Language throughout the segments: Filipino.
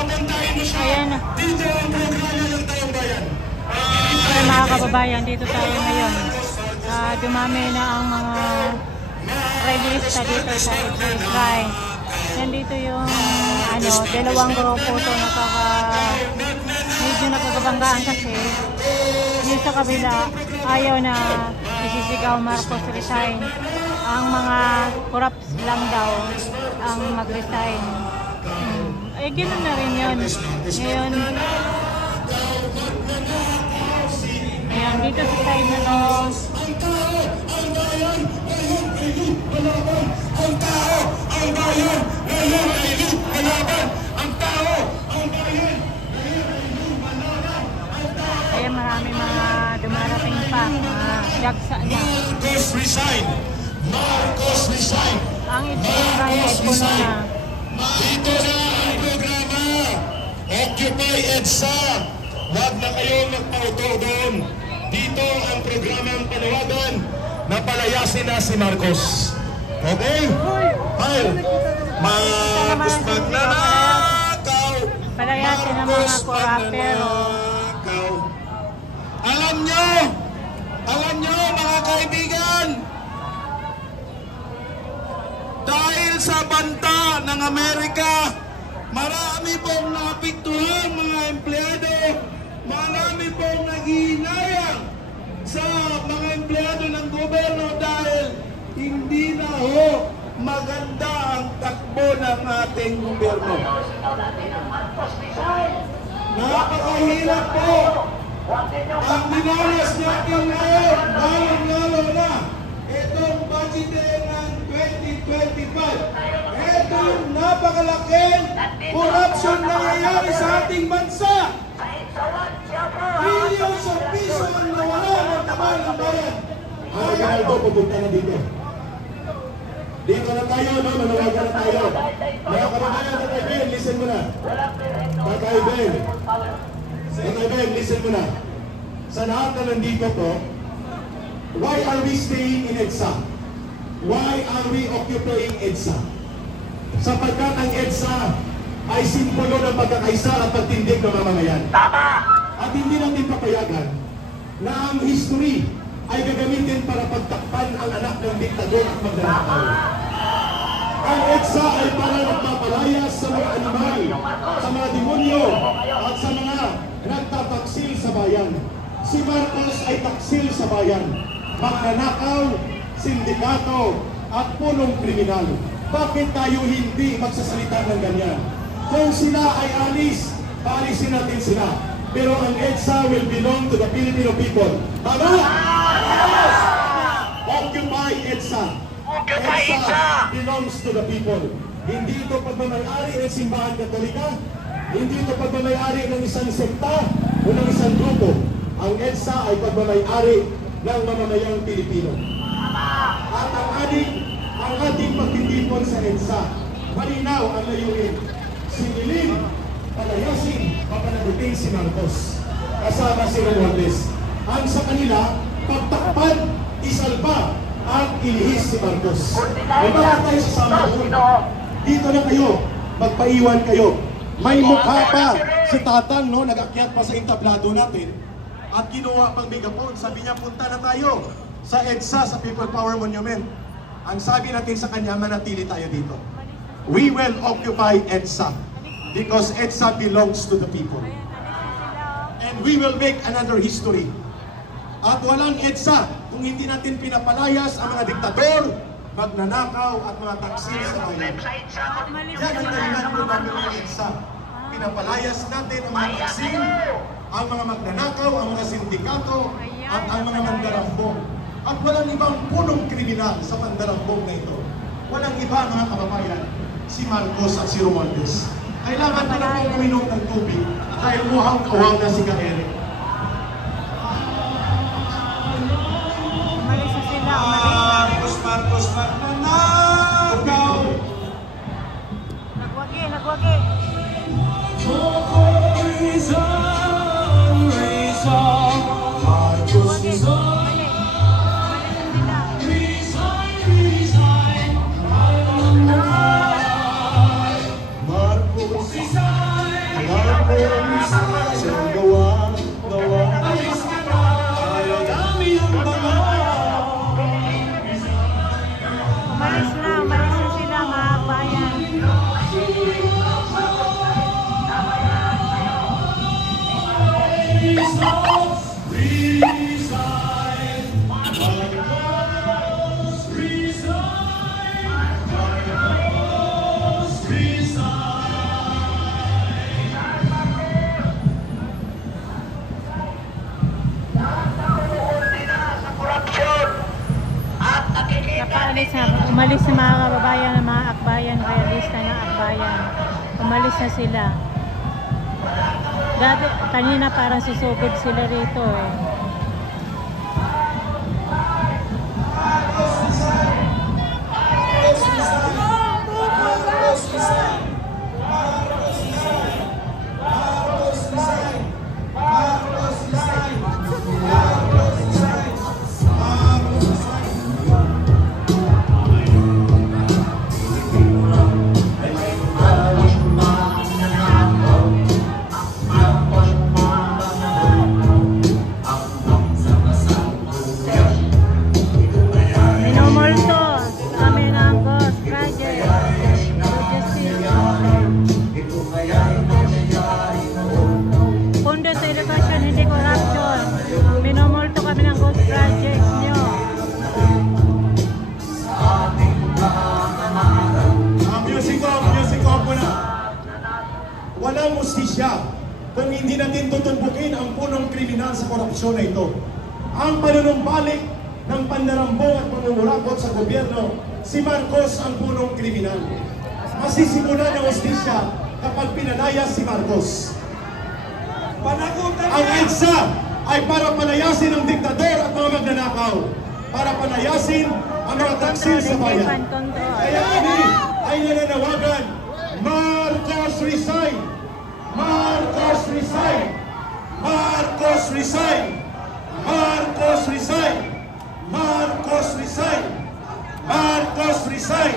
papuntahin mo siya. Ayan. Dito ang programa ng Tayong Bayan. Okay, mga kababayan, dito tayo ngayon. Dumami na ang mga relista dito sa April Shrine. Nandito yung dalawang grupo to medyo nakakabanggaan kasi yung sa kabila ayaw na isisigaw Marcos resign. Ang mga corrupt lang daw ang mag-resign. Ganoon na rin yun. Ngayon, ayan, dito sa side na to. Ayan, marami mga dumarating pa, mga jagsa niya. Marcos resign! Marcos resign! Ang ipinagay ay puno na. Dito na ang programa! Occupy EDSA! Huwag na kayong magpauto doon. Dito ang programang panawagan na palayasin na si Marcos. Okay? Ay! Marcos magnanakaw! Palayasin ang mga korapero. Alam nyo mga kaibigan, dahil sa banta ng Amerika, marami pong napiktuhan mga empleyado, marami pong naghihinayang sa mga empleyado ng gobyerno dahil hindi na ho maganda ang takbo ng ating gobyerno. Napakahirap po ang dinanas natin ngayon, lalong-lalo na itong budget ng 2025. Itong napakalaking corruption na nangyayari sa ating bansa. Billions of piso ang nawala ng taman ng bayan. Ginaldo, pupunta na dito. Dito na tayo, no? Manawagan na tayo. Mga kababayan, Tatay Ben, listen mo na. Tatay Ben, listen mo na. Sa lahat na nandito po, why are we staying in EDSA? Why are we occupying EDSA? Sapagkat ang EDSA ay simbolo ng pagkakaisa at pagtindig ng mamamayan. Tama! At hindi natin papayagan na ang history ay gagamitin para pagtakpan ang anak ng diktador at magnanakaw. Ang EDSA ay para nagpapalayas sa mga animal, sa mga demonyo, at sa mga nagtataksil sa bayan. Si Marcos ay taksil sa bayan, magnanakaw, sindikato, at punong kriminal. Bakit tayo hindi magsasalita ng ganyan? Kung sila ay alis, paalisin natin sila. Pero ang EDSA will belong to the Filipino people. Tama? Yes! Occupy EDSA. EDSA belongs to the people. Hindi ito pagmamayari ng simbahan Katolika. Hindi ito pagmamayari ng isang sekta o ng isang grupo. Ang EDSA ay pagmamayari ng mamamayang Pilipino. At ang ating pagtitipon sa EDSA, malinaw ang layunin. Singilin, palayasin, papanagutin si Marcos. Kasama si Romualdez. Ang sa kanila, pagtakpan, isalba, at ilihis si Marcos. May mga tayo sa samaon. Dito na kayo, magpaiwan kayo. May mukha pa si Tatang, no, nag-akyat pa sa entablado natin at ginawa pang megaphone. Sabi niya, punta na tayo sa EDSA, sa People Power Monument. Ang sabi natin sa kanya, manatili tayo dito. We will occupy EDSA because EDSA belongs to the people. And we will make another history. At walang EDSA kung hindi natin pinapalayas ang mga diktador, magnanakaw at mga taksil sa bayan. Yan ang dahilan po namin ng EDSA. Pinapalayas natin ang mga taksil, ang mga magnanakaw, ang mga sindikato, at ang mga mandarambong. At walang ibang punong kriminal sa mandarambong na ito. Walang iba, mga kababayan, si Marcos at si Romualdez. Kailangan na lang pong uminom ng tubig dahil mukhang-uhaw na si Eric. Umalis na sila, Marcos, magnanakaw! Nagwagi. Marcos resign. na ng akbayan. Umalis na sila. Dati, kanina parang susugod sila rito eh. Pondo sa edukasyon, hindi corruption. Minomulto kami ng ghost project nyo. Music off muna. Walang mustisya kung hindi natin tutumbukin ang punong kriminal sa korupsyon na ito. Ang panunumbalik ng pandarambong at pangungurakot sa gobyerno, si Marcos ang punong kriminal. Masisimula ng mustisya kapag pinalaya si Marcos. Ang EDSA ay para palayasin ang diktador at mga magnanakaw, para palayasin ang mga taksil sa bayan. Kaya kami ay nananawagan, Marcos resign! Marcos resign! Marcos resign! Marcos resign! Marcos resign! Marcos resign!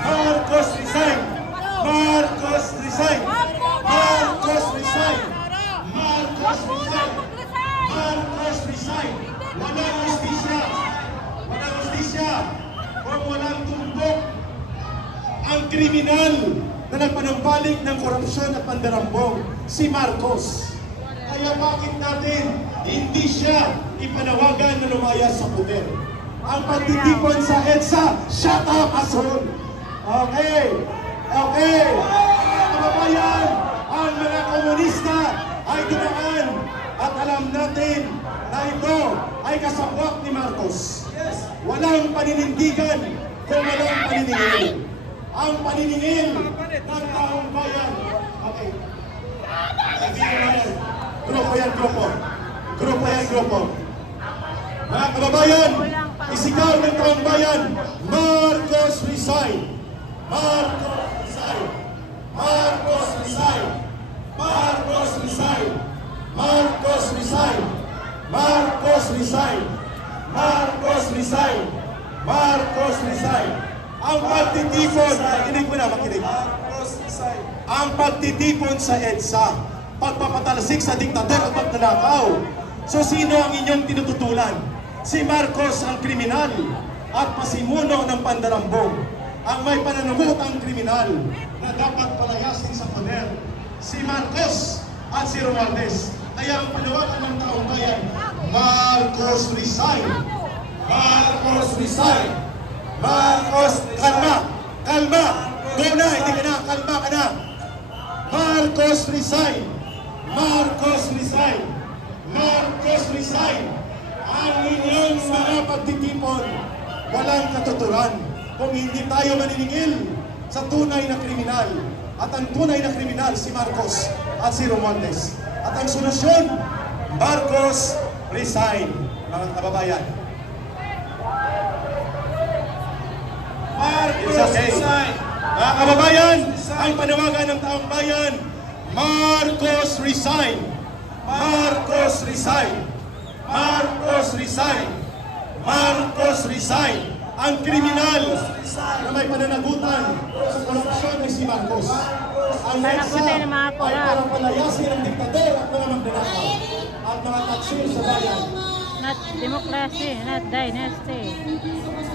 Marcos resign! Marcos resign! Marcos resign! Marcos resign! Marcos resign! Walang justisya! Walang justisya! Kung walang tumbok ang kriminal na nagpanumbalik ng korupsyon at pandarambong, si Marcos. Kaya bakit natin hindi siya ipanawagan na lumaya sa puder? Ang pagtitipon sa EDSA, shut up, asshole! Okay! Okay! Mga kababayan, ang mga komunista ay dumaan at alam natin na ito ay kasabwat ni Marcos. Walang paninindigan kung walang paniningil. Ang paniningil ng taong bayan. Okay. Grupo yan, grupo. Grupo yan, grupo. Mga kababayan, isigaw ng taong bayan, Marcos resign! Marcos resign! Marcos resign! Marcos resign! Marcos resign! Marcos resign! Marcos resign! Marcos resign! Ang pagtitipon, makinig mo na, makinig. Ang pagtitipon sa EDSA, pagpapatalsik sa diktador at magnanakaw. So sino ang inyong tinututulan? Si Marcos ang kriminal at pasimuno ng pandarambong. Ang may pananumutang kriminal na dapat palayasin sa poder, si Marcos at si Romualdez. Kaya ang panawagan ng taong bayan, Marcos resign! Marcos resign! Marcos, kalma! Kalma! Go na! Hindi ka na! Kalma ka na! Marcos resign! Marcos resign! Marcos resign! Ang inyong mga pagtitipon, walang katuturan kung hindi tayo maniningil sa tunay na kriminal. At ang tunay na kriminal, si Marcos at si Romualdez. At ang solusyon, Marcos resign, mga kababayan. Marcos resign! Mga kababayan, ang panawagan ng taong bayan, Marcos resign! Marcos resign! Marcos resign! Marcos resign! Ang kriminal na may pananagutan sa korupsyon ay si Marcos. Ang EDSA ay para palayasin ang diktador at mga magnanakaw at mga taksil sa bayan. Not democracy, not dynasty.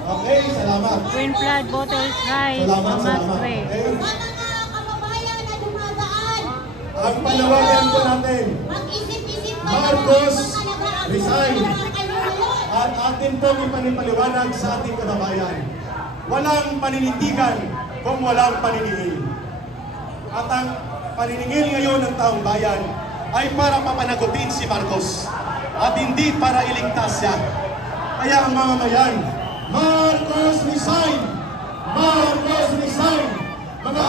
Okay, salamat. Twin flood voters right, Salamat, must salamat. pray. Okay. Mga kababayan na dumadaan, Ang panawagan po natin, mag-isip-isip pa Marcos naman resign. ang kaluluwa. At atin pong ipanipaliwanag sa ating kababayan. Walang paninindigan kung walang paniningil. At ang paniningil ngayon ng taong bayan ay para papanagutin si Marcos at hindi para iligtas siya. Kaya ang mamamayan, Marcos resign! Marcos resign! Mga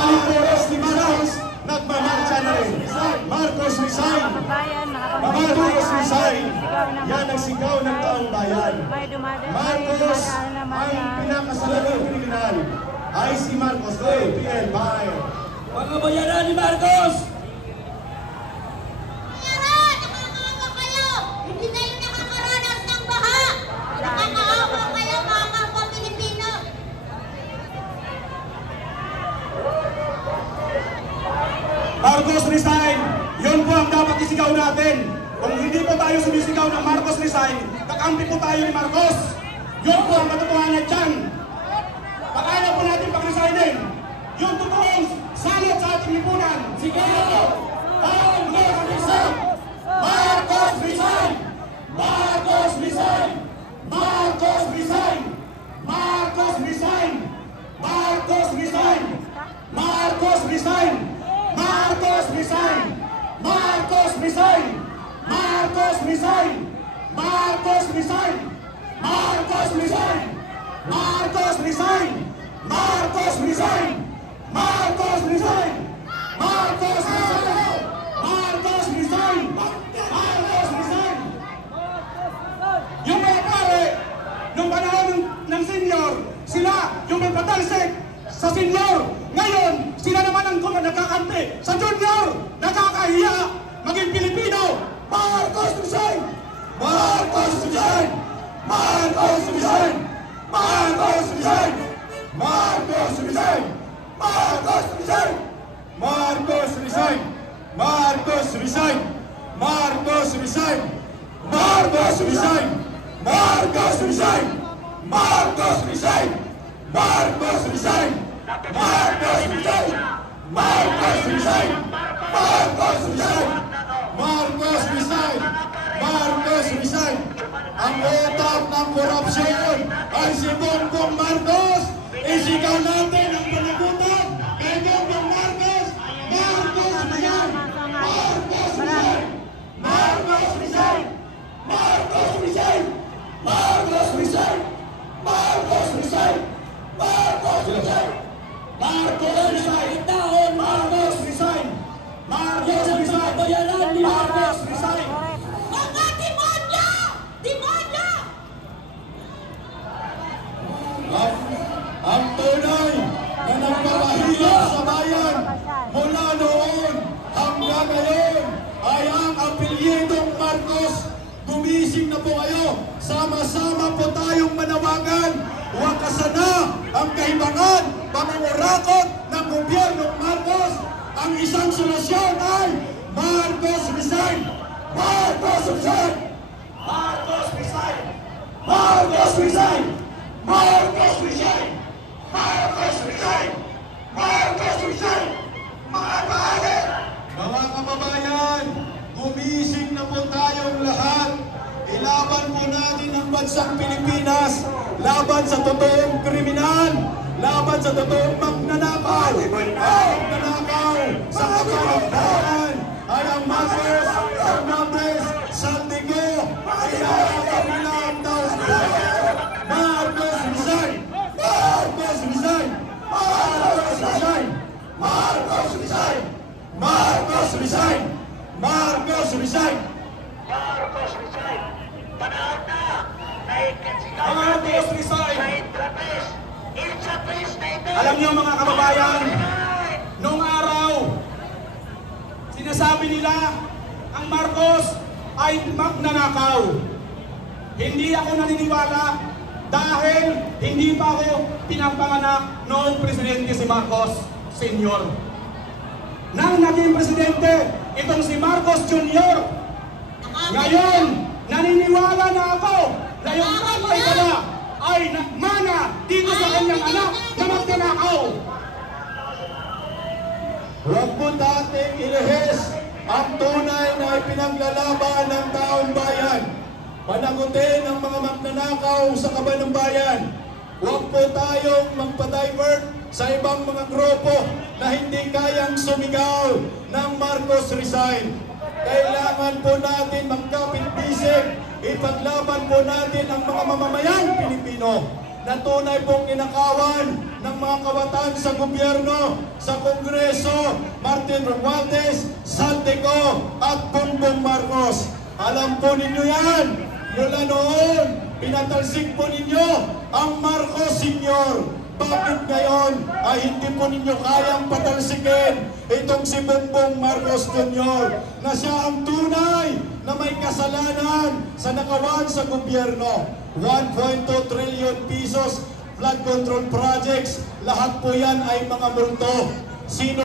kababayan, mga Marcos kababayan, resign! sigaw ng Yan ang sigaw ng taong bayan. may dumadaan Marcos naman ang pinakasalangang kriminal ay si Marcos. Go, PL, bye! Mga bayaran ni Marcos! Bayaran! Nakakaawa kayo! Hindi kayo nakakaranas ng baha! Nakakaawa kayo mga kapwa Pilipino! Marcos resign! Yun po ang dapat isigaw natin. Kung hindi po tayo sumisigaw ng Marcos resign, kakampi po tayo ni Marcos. Yun po ang katotohanan dyan. Pakaya po natin pag-resignin. Yung totoong salot sa ating lipunan. Sige! Marcos resign! Marcos resign! Marcos resign! Marcos resign! Marcos resign! Marcos resign! Marcos resign! Marcos resign! Marcos resign! Marcos resign! Marcos resign! Marcos resign! Marcos resign! Marcos resign! Marcos resign! Marcos resign! Marcos resign! Marcos resign! Yung mga pare, nung panahon ng senior, sila yung may patalsik sa senior. Ngayon, sila naman ang nagkakampi sa junior. Nakakahiya maging Pilipino. Marcos resign! Marcos resign! Marcos resign! Marcos resign! Marcos resign! Marcos resign! Marcos resign! Marcos resign! Marcos resign! Marcos resign! Marcos resign! Marcos resign! Marcos resign! Marcos resign! Marcos resign! Marcos resign! Marcos resign! Marcos resign! Ang utak ng korupsyon ay si Bongbong Marcos. Isigaw natin ang panagutan kay Bongbong Marcos. Marcos resign! Marcos resign! Marcos resign! Marcos resign! Marcos resign! Marcos resign! Marcos resign! Marcos resign! Marcos resign! Marcos resign! Marcos resign! Mga demonyo! Demonyo! Ang tunay na nagpapahirap sa bayan mula noon hanggang ngayon ay ang apelyidong Marcos. Gumising na po kayo. Sama-sama po tayong manawagan. Wakasan na ang kahibangan, pangungurakot ng gobyernong Marcos. Ang isang solusyon ay Marcos resign! Marcos resign! Marcos resign! Marcos resign! Marcos resign! Marcos resign! Marcos resign! Mga kababayan, gumising na po tayong lahat. Ilaban po natin ang bansang Pilipinas. Laban sa totoong kriminal. Laban sa totoong magnanakaw. Ang magnanakaw sa kapaligiran ay ang Marcos, Hernandez, Saldico. Kailangan nila ang taong bayan. Marcos resign! Marcos resign! Marcos resign! Marcos resign! Marcos resign! Marcos resign! Marcos resign! Panahon na! Naikansigaw Marcos resign! sa intrapes! Intrapes na ito! Alam niyo mga kababayan, noong araw, sinasabi nila ang Marcos ay magnanakaw. Hindi ako naniniwala dahil hindi pa ako pinapanganak noong presidente si Marcos Sr. Nang naging presidente, itong si Marcos Jr. Ngayon, naniniwala na ako na yung tatay pala ay mana dito sa kanyang anak na magnanakaw. Huwag po dating ilihis ang tunay na ipinaglalaban ng taong bayan. Panagutin ang mga magnanakaw sa kaban ng bayan. Huwag po tayong magpa-divert sa ibang mga grupo na hindi kayang sumigaw ng Marcos resign. Kailangan po natin magkapit-bisig. Ipaglaban po natin ang mga mamamayang Pilipino na tunay pong kinakawan ng mga kawatan sa gobyerno, sa Kongreso, Martin Romualdez, Salteco at Bongbong Marcos. Alam po ninyo yan. Mula noon, pinatalsik po ninyo ang Marcos Sr. Bakit ngayon ay hindi po ninyo kayang patalsikin itong si Bongbong Marcos Jr. na siya ang tunay na may kasalanan sa nakawan sa gobyerno? 1.2 trillion pesos flood control projects, lahat po yan ay mga multo. Sino